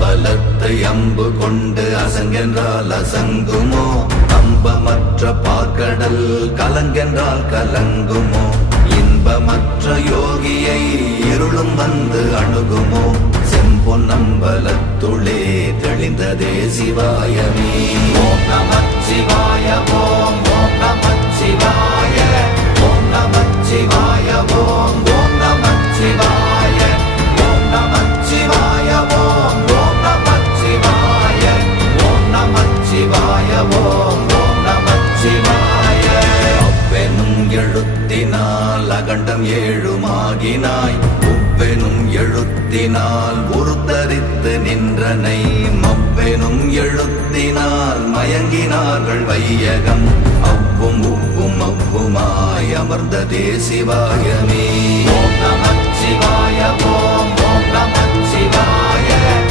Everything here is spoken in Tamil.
அம்பலத்தை அம்பு கொண்டு அசங்கென்றால் அசங்குமோ? அம்பமற்ற பார்க்கடல் கலங்கென்றால் கலங்குமோ? இன்பமற்ற யோகியை இருளும் வந்து அணுகுமோ? செம்பொன்னம்பலத்துளே தெளிந்ததே சிவாயமே. ஓம் நமச்சிவாய ஓம் ஓம் நமச்சிவாய ஓம் நமச்சிவாய ஓம் ஓம் நமச்சிவாய ஓம் நமச்சிவாய ஓம் ஓம் நமச்சிவாய ஓம் நமச்சிவாய ஓம் ஓம் நமச்சிவாய. அவ்வெனும் எழுத்தினால் அகண்டம் ஏழுமாகினாய், உவ்வெனும் எழுத்தினால் உருத்தரித்து நின்றனை, மவ்வெனும் எழுத்தினால் மயங்கினார்கள் வையகம். அவ்வும் உவ்வும் அவ்வுமாய் அமர்ந்ததே சிவாயமே. ஓம் நமச்சிவாய ஓம் ஓம் நமச்சிவாய